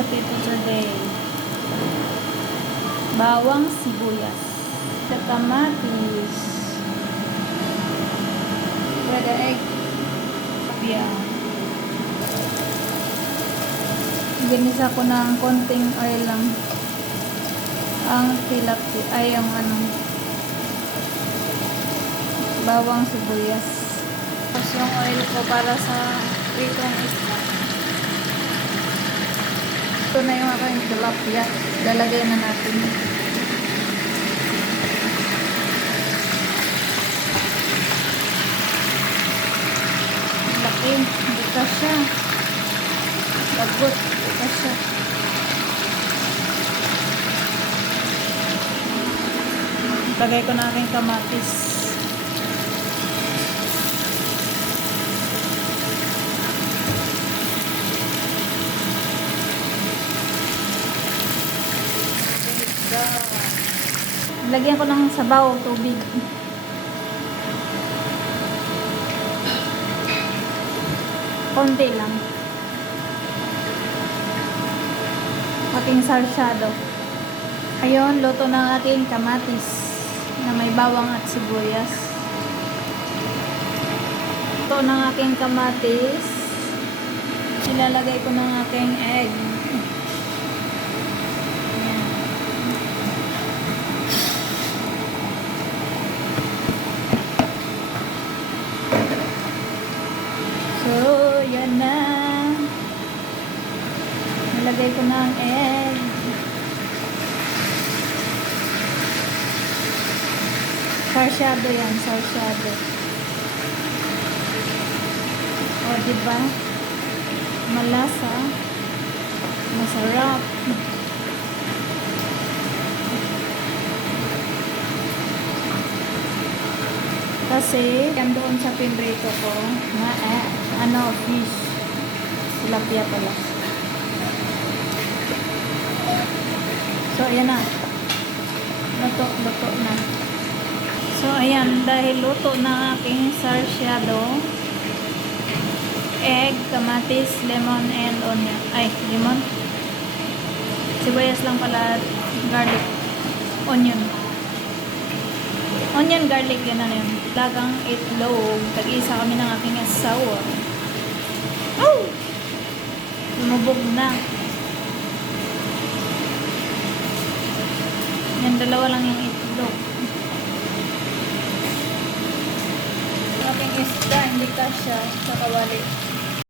recipe for today. Bawang sibuyas. Kamatis. With the egg. Yeah. Ginisa ko ng konting oil lang. Ang tilapia ay ang bawang sibuyas. Tapos yung oil ko para sa pritong isda. Ito na yung aking tilapia. Lalagay na natin. Laki. Hindi ka siya. Lagot. Hindi ka siya. Lagay ko na aking kamatis. Lagyan ko ng sabaw, tubig. Konti lang. Ating sarsyado. Ayun, luto ng ating kamatis na may bawang at sibuyas. Luto ng aking kamatis. Ilalagay ko ng aking egg. So, yan na. Nilagay ko na ang egg. Sarsyado yan, sarsyado. O, diba? Malasa. Masarap. Kasi, yan doon sa pinrito ko, na, fish. Tilapia pala. So, ayan na. Luto na. So, ayan, dahil luto na aking sarsyado, egg, kamatis, lemon, and onion. Ay, lemon. Sibuyas lang pala, garlic, onion. Onion, garlic, yan na yun. Dagang itlog. Tag-isa kami ng aking asawa. Oh! Lumubog na. Yan, dalawa lang yung itlog. Aking isda, hindi kasya sa kawali.